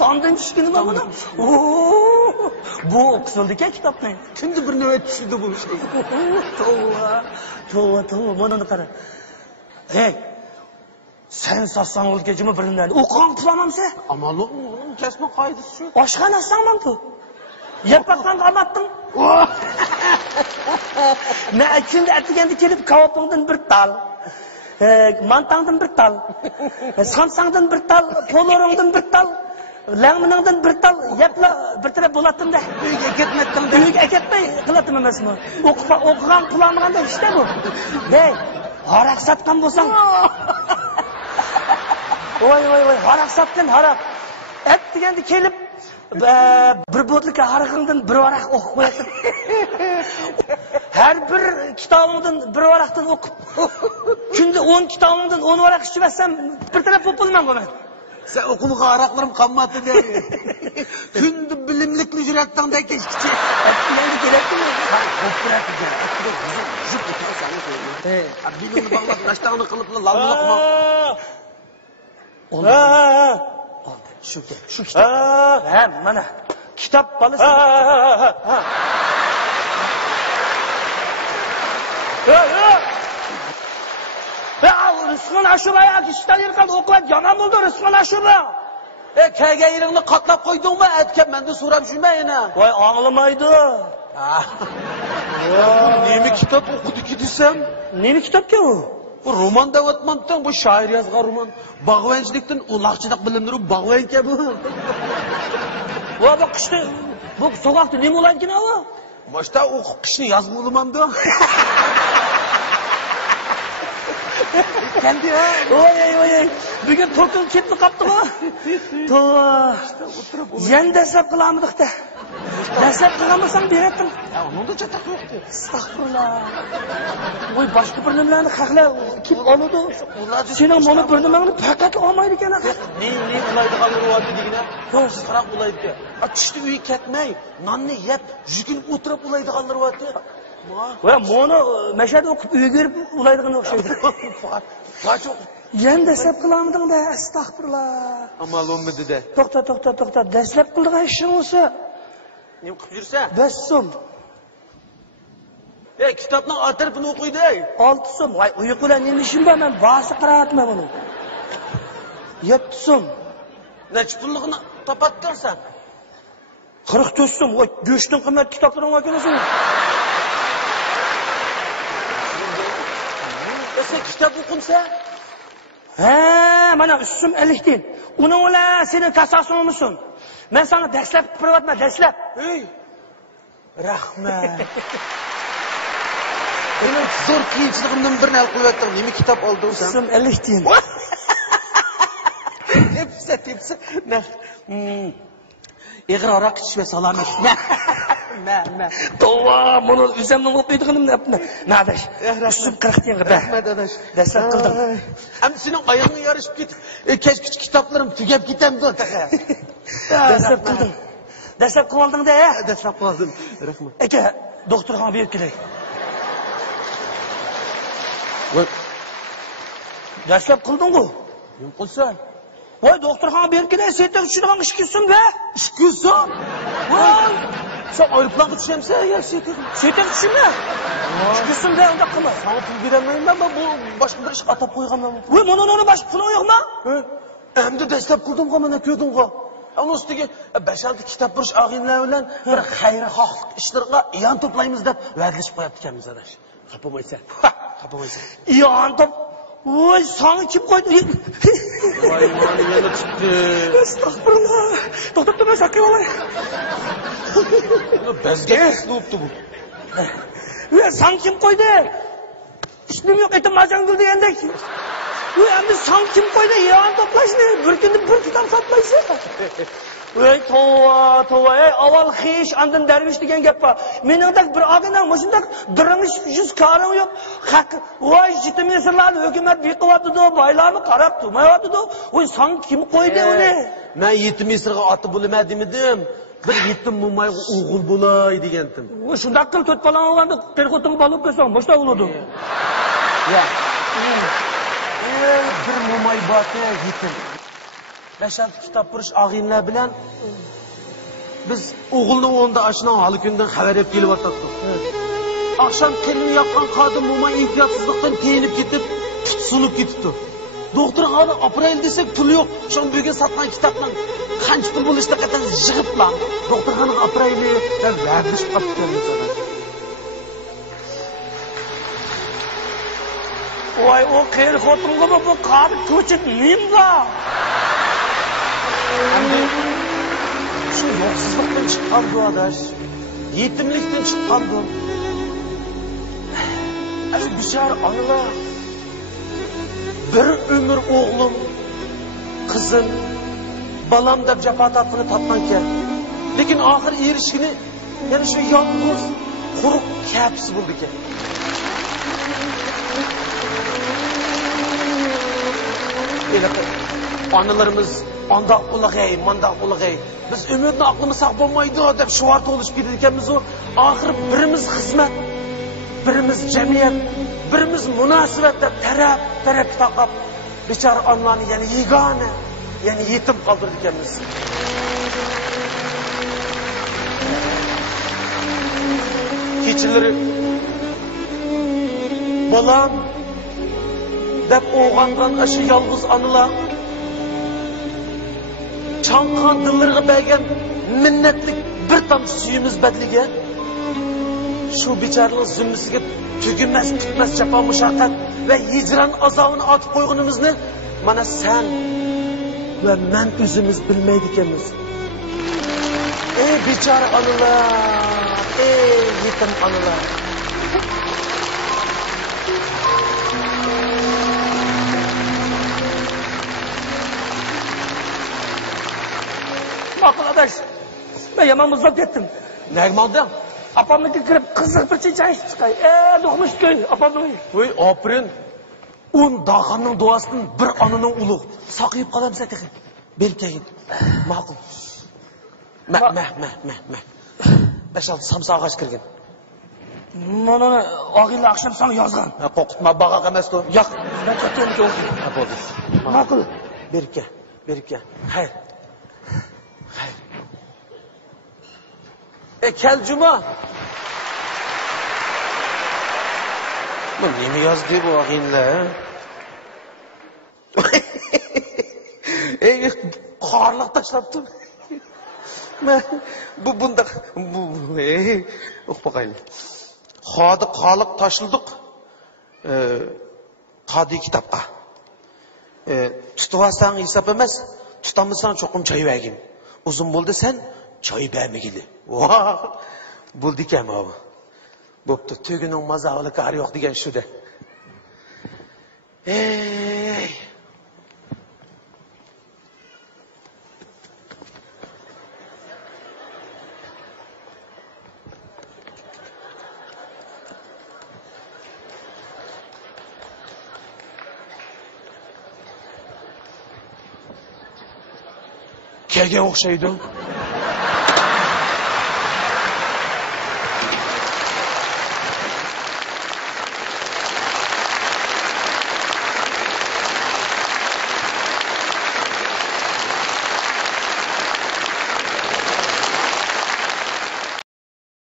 Tandan düşkünü mü bunu? Bu okusuldu ki kitapni. Kimdi bir nöbet düşürdü bu şey? Tova, bunu qara. Hey, sen satsan ol gecimi birinden. Okugan qulamamsa? Amalı kesme kaydısı şu. Oshxona sanmam bu. Yeb batgan qamatding. Men kunda atiganda kelib kavopingdan bir tal. Mantangdan bir tal. Samsangdan bir tal, poloringdan bir tal. Langminingdan bir tal yebla bir taraf bo'latimda. Uyga ketmading. Uyga ketmay qilatim emasmi? O'qigan qulamaganda işte bu. Hey, haraq satgan bo'lsang. Voy, haraq satgan, haraq. Et deganda kelib bir bo'tlikka haraqingdan bir varaq o'qib qo'yasan. Har bir kitobingdan bir varaqdan o'qib. Kunda 10 kitobingdan 10 varaq ichib olsam, bir taraf o'pilman men. Sen okulga araklarım kalmadı diye. Kündü bilimlikli yürekten de keşkici. Yani gerekli mi? Okurak güzel. Jüp oturup sana söyleyeyim. Bilimi bağlap, naştağını kılıplı lalmılık mı? Oldu. Şu kitap. Mana. Kitap balısı. Rısman aşıba ya, kişiden yırkan okulat yaman oldu Rısman aşıba. Kayga yerini katlap koydun mu? Etken ben de soram şuna yine. Vay ağlamaydı. Nemi kitap okudu ki desem? Nemi kitap ki o? Bu roman davatmandan bu şair yazgan roman. Bağvencilikten ulakçılık bilimleri bağvenç ya bu. Vay bak işte bu sokakta ne mi olaydı ki ne o? Başta o kışını yazmalımamdı. Geldi ya. Oy. Bugün tokun ketli kaptı mı? Tova. Yen desep kılamadık da. Desep kılamasan bir ettim. Ya onun da çatak yoktu. Estağfurullah. Oy başka bir nümlerini kakla kim oludu? Senin onu bir nümlerini pakat olmaydı gene. Ne olaydı kalır o adı digine? Siz karak olaydı ki. Atıştı üyü ketmey. Nanne yep. Jükün oturup olaydı kalır o adı. Ve bunu meşhede okup üye görüp ulaydığını okşaydı. Kaç o? Yen desep kılamadın da estağfurullah. Amal olmadı de. Tokta. Desep kıldığın işin olsa. Ne okup yürsen? 5 so'm. Kitapның art tarafını okuydu. 6 so'm. Vay uyqula nima ishim bor men basi qirayapman buni. 7 so'm. Neçe pulluğunu tapattın sen? 44 so'm. Vay go'shtning qimmat kitoblarini o'qiyapsan. Sen kitap okunsa? Mana üstüm 50 din. Uni ola senin kasasun musun? Men sana dastlab qilib dastlab. Hey. Rahmat. Benim zor kıyımçılığımdan birini al kuvvettim. Nemi kitap oldun sen? Üstüm 50 din. Hepsi. Ne? Eğer arak içme salamet. Ne? Tova, bunu üzemden okuyduğum ne yaptın? Nadaş, üstüm 40 din. Rahmet adaş. Dastlab kıldım. Hem senin ayağını yarışıp git. Keşke kitaplarım tükep gitem de. Dastlab kıldım. Dastlab kıldın da ya. Dastlab kıldım. Rahmet. Eke, doktorxona berib kelay. Dastlab qilding-ku. Nima qilsan? Voy, doktorxona berib kelay, sen tushirgan 2 so'm be. 2 so'm? Voy! Sen aeroplanga tushemsan ya, sen tushma. 2 so'm be, unda qilma. Sana pul beraman ben bu boshqa bir ish atab qo'yganman. Voy, mana boshqa pul yo'qmi? Endi dastlab qildim-ku, mana ko'rding-ku. Onun üstüge 5-6 kitap buluş ağinler bilen bir hayırxohlik işlerine iyan toplayımız deb va'dalashib qo'yapti ekanmiz adash. Qapamaysan. İyan top. Voy, sana kim qo'ydi? Voy, mani yana chiqdi. Estağfurullah. To'xtab men sakay olay. Bizga uslubdi bu. Voy, sana kim qo'ydi? Ishnim yo'q, etim mazangul degandek. Voy, endi sana kim qo'ydi? İyan toplashni bir kunda bir kitap sotmaysan. Voy, tova, avval xish, andin darvish degan gap bor. Meningdek bir og'inam o'shunday dirimish 100 karim yo'q. Haq, voy, jitimesizlar, hukumat beqiyotdi, boylarni qarab turmayotdi. Voy, sen kim qo'ydi uni? Men yetim esirga oti bo'lmadimidim. Bir yetim mo'mayga o'g'il bo'lay degandim. Voy, shunday qilib to'rt balan olganda terxoting bo'lib qo'ysang, boshqa bo'ladi. Ya. Bir mo'may boti yetim. 5-6 kitap burish og'inlar bilan biz o'g'ilni o'nda ashuna hali kundan xabar berib kelyaptik. Akşam kendini yakan kadın muma ihtiyatsızlıktan teyinip gidip tutsunub ketipti. Doktor hanım aprel desek pul yok. Şu an bugün satılan kitaptan kaç pul buluşta kadar jığıp lan. Doktor hanım apreli ve vermiş kapitaliz adam. Vay o kıyır kotun gibi bu karı köçük neyim la? Şu yoksuzluktan çıkan bu adaş. Yetimlikten çıkan bu. Bichar analar. Bir ömür oğlum, kızım, balam deb jafo tapini tapmanken. Lekin oxir erishgini yana shu yolg'iz, quruq kapsi bo'ldi ekan. Analarımız andoq ulag'ay, mandoq ulag'ay. Biz umidni aqlimiz saq bo'lmaydi deb shuvarta olishib ketganmiz u. Oxir birimiz xizmat, birimiz jamiyat, birimiz munosabat deb taraf taqab bechora onlarni yana yegona, yana yetim qoldirdik ekanmiz. Kechilari bolam deb o'g'angan shu yolg'iz onalar chanqan dillarga bergan minnatlik bir tomchi suyimiz badliga shu bechoralar zimmasiga tugunmas tutmas jafo mushaqqat va hijron azobini otib qo'yganimizni mana sen va men o'zimiz bilmaydi ekanmiz. Ey bechora onalar, ey yetim onalar. Maqul adaş, ben yaman muzlab ketdim. Nega oldim? Apamniki kirib qiziq bir chincha ichib chiqay. Do'qmish ko'y, apamning. Voy, opirin. 10 dağanın duasının bir anının ulu. Saqayıp qalamsa teqi. Berib kelgin. Ma'qul. Meh. 5-6 samsa ağaç kirgin. Mana og'iylar akşam sana yozgan. Qo'rqitma, bag'aq emas-ku. Yo'q. Ben ketdim to'g'ri. Bo'ldi. Ma'qul. Berib kel. Xayr. Kel Cuma. Bu nima yozdi bu og'inlar? Ey, qorliq tashlabdi. Bu bunda o'qib qoliq tashildik. Qodi kitobga. Tutib olsang hisob emas, tutamasan cho'qim choy bergin. Uzun bo'ldi sen choy bermagili. Bo'ldi ekan bu. Bo'pti, tugining mazavli qari yo'q degan shu-da. Ey! Kelga o'xshaydi.